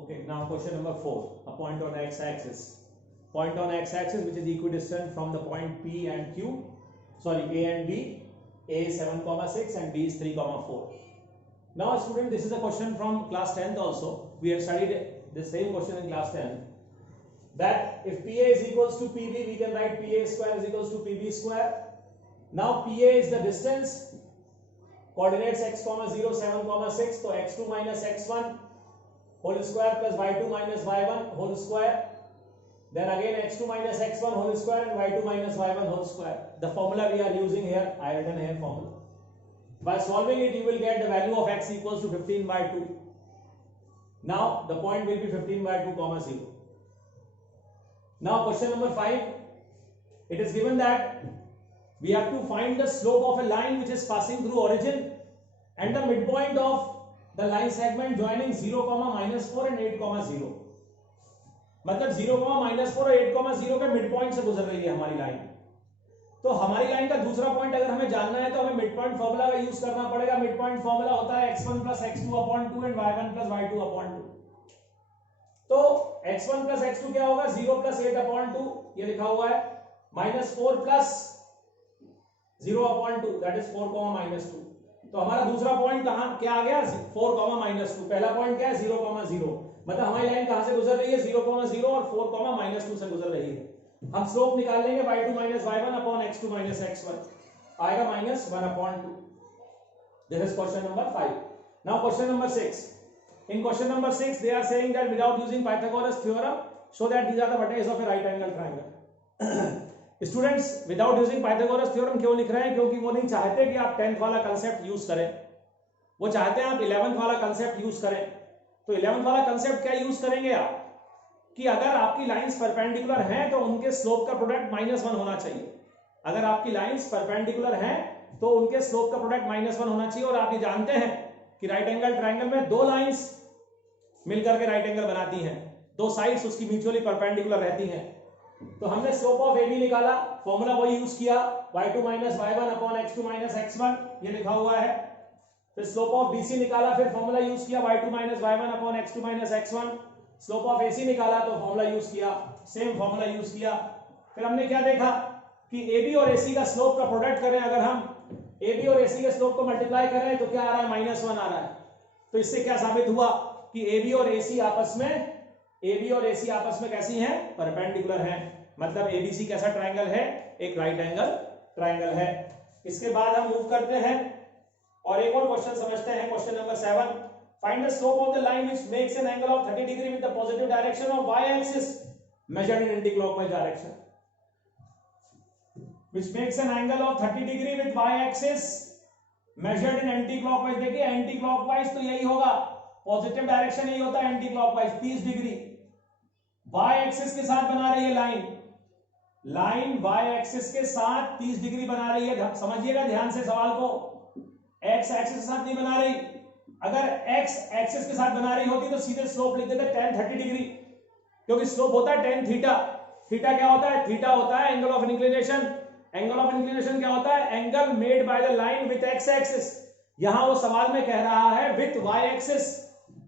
Okay, now question number 4. A point on x-axis. Point on x-axis which is equidistant from the point P and Q. Sorry, A and B. A is 7,6 and B is 3,4. Now student, this is a question from class 10th also. We have studied the same question in class 10. That if PA is equals to PB, we can write PA square is equals to PB square. Now PA is the distance. Coordinates x, 0, 7,6. So x2 minus x1 whole square plus y2 minus y1 whole square. Then again x2 minus x1 whole square and y2 minus y1 whole square. The formula we are using here, I written here formula. By solving it, you will get the value of x equals to 15 by 2. Now the point will be 15 by 2 comma 0. Now question number 5. It is given that we have to find the slope of a line which is passing through origin and the midpoint of the line segment joining 0, -4 and 8, 0. मतलब 0, -4 और 8, 0 के mid point से गुजर रही है हमारी line. तो हमारी लाइन का दूसरा पॉइंट अगर हमें जानना है तो हमें मिड पॉइंट फॉर्मूला का यूज करना पड़ेगा. मिड पॉइंट फॉर्मूला होता है x1 + x2/2 and y1 + y2/2. तो x1 + x2 क्या होगा? 0 + 8/2 ये लिखा हुआ है, -4 + 0/2 दैट इज 4, -2. तो हमारा दूसरा पॉइंट कहां क्या आ गया? 4, -2. पहला पॉइंट क्या है? 0, 0. मतलब हमारी लाइन कहां से गुजर रही है? 0, 0 और 4, -2 से गुजर रही है. हम स्लोप निकाल लेंगे y2 - y1 x2 - x1 आएगा -1/2. This is question number 5. Now question number 6. In question number 6 they are saying that without using Pythagoras theorem show that these are the vertices of a right angle triangle. Students without using Pythagoras theorem क्यों लिख रहे हैं? क्योंकि वो नहीं चाहते कि आप 10th वाला कंसेप्ट यूज करें, वो चाहते हैं आप 11th वाला कंसेप्ट यूज करें. तो 11th वाला कंसेप्ट क्या यूज करेंगे आप? कि अगर आपकी लाइंस परपेंडिकुलर हैं तो उनके स्लोप का प्रोडक्ट -1 होना चाहिए. अगर आपकी लाइंस परपेंडिकुलर हैं तो उनके स्लोप का प्रोडक्ट -1 होना चाहिए. और आप ये जानते हैं कि राइट एंगल ट्राइंगल में दो लाइंस मिलकर के राइट एंगल बनाती हैं, दो साइड्स उसकी म्यूचुअली परपेंडिकुलर रहती हैं. तो हमने स्लोप ऑफ AB निकाला, फॉर्मूला वही यूज किया, y2 - y1 x2 - x1 ये लिखा हुआ है. फिर स्लोप ऑफ BC निकाला, फिर फॉर्मूला यूज किया y2 - y1 x2 - x1. Slope of AC निकाला तो फॉर्मूला यूज किया, सेम फॉर्मूला यूज किया. फिर हमने क्या देखा कि AB और AC का स्लोप का प्रोडक्ट करें, अगर हम AB और AC के स्लोप को मल्टीप्लाई करें तो क्या आ रहा है? -1 आ रहा है. तो इससे क्या साबित हुआ कि AB और AC आपस में कैसी हैं? परपेंडिकुलर हैं. मतलब ABC कैसा ट्रायंगल है? एक राइट एंगल ट्रायंगल है. इसके बाद हम मूव करते हैं और एक और क्वेश्चन समझते हैं. Question number 7. Find the slope of the line which makes an angle of 30 degree with the positive direction of y axis measured in anticlockwise direction. Which makes an angle of 30 degree with y axis measured in anticlockwise. देखिए anticlockwise तो यही होगा, positive direction यही होता है anticlockwise. 30 degree y axis के साथ बना रही है लाइन y एक्सिस के साथ 30 डिग्री बना रही है. समझिएगा ध्यान से सवाल को. x एक्सिस के साथ नहीं बना रही. अगर x एक्सिस के साथ बना रही होती तो सीधे स्लोप लिख देते tan 30 डिग्री, क्योंकि स्लोप होता है tan थीटा. थीटा क्या होता है? थीटा होता है angle of inclination. Angle of inclination क्या होता है? Angle made by the line with x axis. यहां वो सवाल में कह रहा है विथ y एक्सिस,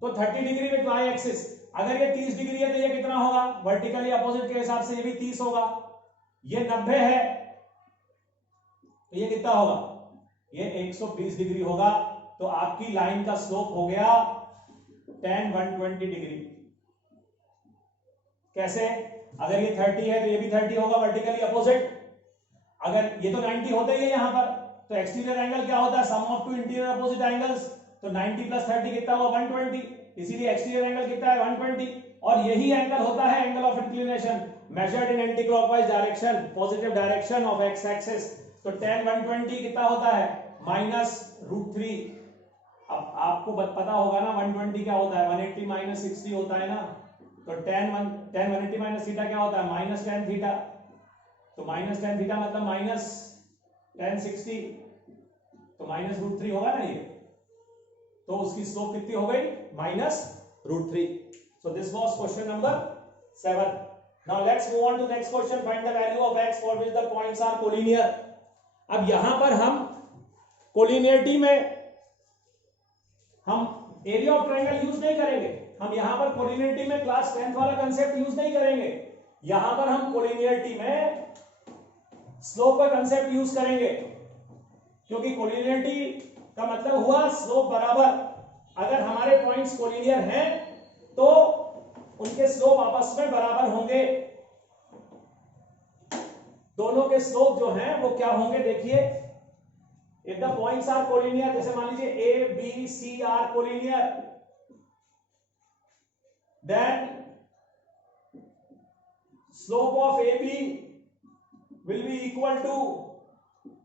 तो 30 डिग्री विथ y एक्सिस. अगर ये 30 डिग्री है तो ये कितना होगा? वर्टिकली अपोजिट के हिसाब से ये भी 30 होगा. ये 90 है तो ये कितना होगा? ये 120 डिग्री होगा. तो आपकी लाइन का स्लोप हो गया tan 120 डिग्री. कैसे? अगर ये 30 है तो ये भी 30 होगा वर्टिकली अपोजिट. अगर ये तो 90 होता ही है यहां पर, तो एक्सटीरियर एंगल क्या होता है? Sum of two interior opposite angles. तो 90 + 30 कितना हुआ? 120. इसीलिए एक्सटीरियर एंगल कितना है? 120. और यही एंगल होता है angle of inclination measured in anticlockwise direction, positive direction of x axis. तो tan 120 कितना होता है? -√3. अब आपको पता होगा ना 120 क्या होता है? 180 - 60 होता है ना. तो tan 180 - थीटा क्या होता है? -tan theta. तो -tan थीटा मतलब -tan 60, तो -√3 होगा ना ये. तो उसकी स्लोप कितनी हो गई? -√3. So this was question number 7. Now let's move on to next question. Find the value of x for which the points are collinear. अब यहां पर हम कोलिनियरिटी में हम एरिया ऑफ ट्रायंगल यूज नहीं करेंगे हम यहां पर। कोलिनियरिटी में क्लास 10th वाला कंसेप्ट यूज नहीं करेंगे, यहां पर हम कोलिनियरिटी में स्लोप का कंसेप्ट यूज करेंगे, क्योंकि कोलिनियरिटी का मतलब हुआ स्लोप बराबर। अगर हमारे पॉइंट्स कोलिनियर हैं तो उनके स्लोप आपस में बराबर होंगे। दोनों के स्लोप जो हैं वो क्या होंगे, देखिए if the points are collinear, जैसे मान लीजिए A B C are collinear, then slope of A B will be equal to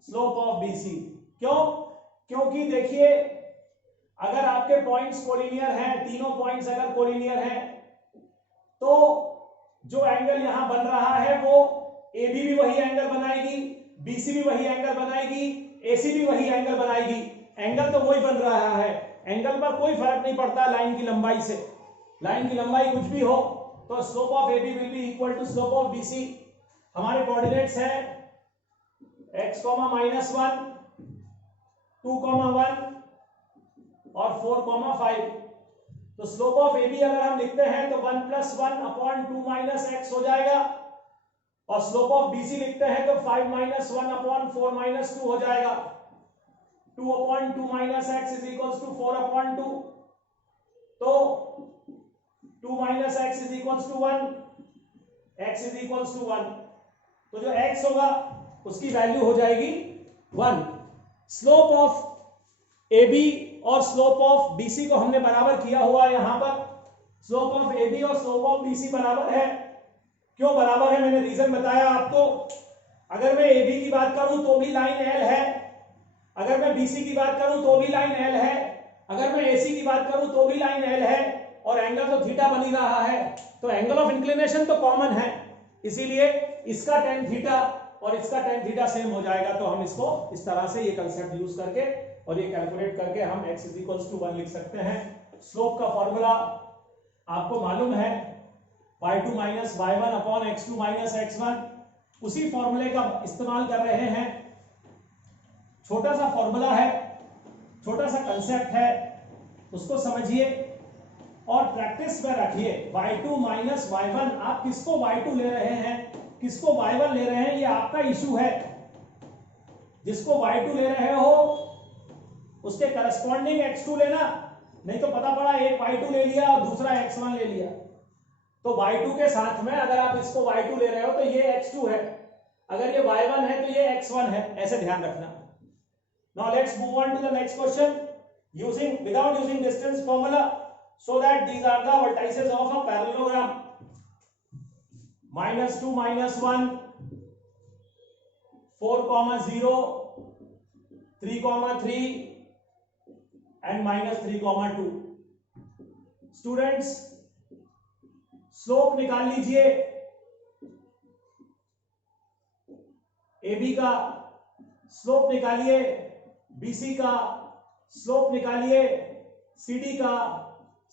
slope of B C. क्यों? क्योंकि देखिए अगर आपके पॉइंट्स कोलिनियर हैं, तीनों पॉइंट्स अगर कोलिनियर हैं, तो जो एंगल यहां बन रहा है वो ए बी भी वही एंगल बनाएगी, बी सी भी वही एंगल बनाएगी, ए सी भी वही एंगल बनाएगी। एंगल तो वही बन रहा है, एंगल पर कोई फर्क नहीं पड़ता लाइन की लंबाई से। लाइन की लंबाई कुछ भी हो तो slope of A B will be equal to slope of B C. हमारे कोऑर्डिनेट्स हैं x, -1, 2, 1 और 4, 5। तो स्लोप ऑफ ए बी अगर हम लिखते हैं तो 1 + 1 / 2 - x हो जाएगा, और स्लोप ऑफ बीसी लिखते हैं तो 5 - 1 / 4 - 2 हो जाएगा। 2 / 2 - x = 4/2। तो 2 - x = 1, x = 1। तो जो x होगा उसकी वैल्यू हो जाएगी 1। स्लोप ऑफ ए बी और स्लोप ऑफ बीसी को हमने बराबर किया हुआ है यहां पर। स्लोप ऑफ ए बी और स्लोप ऑफ बीसी बराबर है। क्यों बराबर है, मैंने रीजन बताया आपको। अगर मैं ए बी की बात करूं तो भी लाइन एल है, अगर मैं बीसी की बात करूं तो भी लाइन एल है, अगर मैं एसी की बात करूं तो भी लाइन एल है, और एंगल तो थीटा बन ही रहा है, तो एंगल ऑफ इंक्लिनेशन तो कॉमन है, इसीलिए इसका tan थीटा और इसका tan थीटा सेम हो जाएगा। तो हम इसको इस तरह से ये कंसेप्ट यूज करके और ये कैलकुलेट करके हम x = 1 लिख सकते हैं। स्लोप का फॉर्मूला आपको मालूम है, y2 - y1 / x2 - x1। उसी फॉर्मूले का इस्तेमाल कर रहे हैं। छोटा सा फॉर्मूला है, छोटा सा कंसेप्ट है, उसको समझिए और प्रैक्टिस में रखिए। y2 - y1, आप किसको y2 ले रहे हैं, किसको y1 ले रहे हैं, ये आपका इशू है। जिसको y2 ले रहे हो उसके करस्पॉन्डिंग x2 लेना, नहीं तो पता पड़ा एक y2 ले लिया और दूसरा x1 ले लिया। तो y2 के साथ में अगर आप इसको y2 ले रहे हो तो ये x2 है, अगर ये y1 है तो ये x1 है, ऐसे ध्यान रखना। Now let's move on to the next question without using distance formula, so that these are the vertices of a parallelogram. -2 - 1, 4, 0, 3, 3 and -3, 2. Students slope निकाल लीजिए AB का, स्लोप निकालिए BC का, स्लोप निकालिए CD का,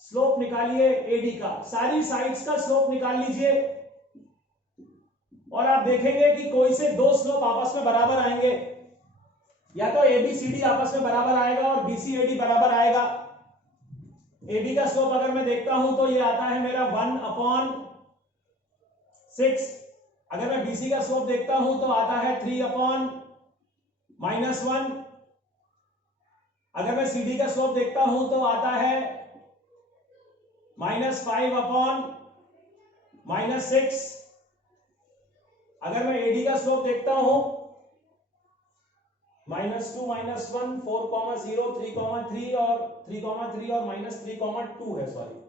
स्लोप निकालिए AD का। सारी साइड्स का स्लोप निकाल लीजिए और आप देखेंगे कि कोई से दो स्लोप आपस में बराबर आएंगे, या तो ABCD आपस में बराबर आएगा और BCAD बराबर आएगा। AB का स्लोप अगर मैं देखता हूं तो ये आता है मेरा 1/6। अगर मैं BC का स्लोप देखता हूं तो आता है 3/-1। अगर मैं CD का स्लोप देखता हूं तो आता है -5/-6। अगर मैं AD का स्लोप देखता हूं -2, -1, 4, 0, 3, 3 और 3, 3 और -3, 2 है, सॉरी।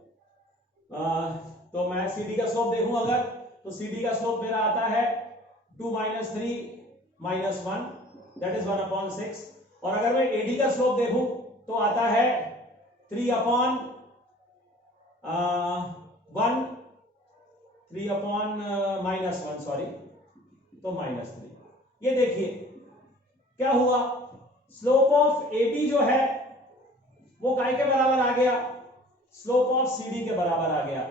तो मैं CD का स्लोप देखूं अगर, तो CD का स्लोप मेरा आता है 2 - 3 - 1, दैट इज 1/6। और अगर मैं AD का स्लोप देखूं तो आता है 3/1, 3/-1, सॉरी, तो -3। ये देखिए क्या हुआ, स्लोप ऑफ AB जो है वो काय के बराबर आ गया, स्लोप ऑफ CD के बराबर आ गया,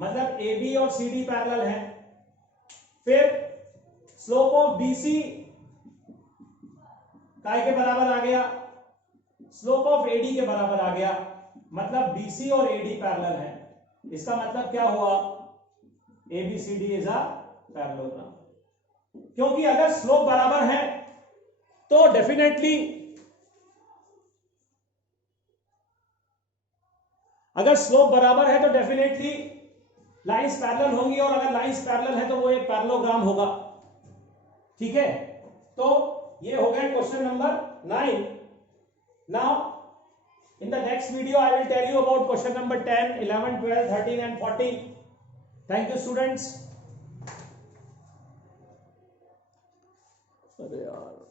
मतलब AB और CD पैरेलल हैं। फिर स्लोप ऑफ BC काय के बराबर आ गया, स्लोप ऑफ AD के बराबर आ गया। मतलब BC और AD पैरेलल है, इसका मतलब क्या हुआ, ABCD इज अ पैरेललोग्राम। क्योंकि अगर स्लोप बराबर है तो डेफिनेटली, अगर स्लोप बराबर है तो डेफिनेटली लाइंस पैरेलल होंगी, और अगर लाइंस पैरेलल है तो वो एक पैरेललोग्राम होगा। ठीक है, तो ये हो गया question number 9। Now in the next video I will tell you about question number 10, 11, 12, 13 and 14. Thank you students. अरे यार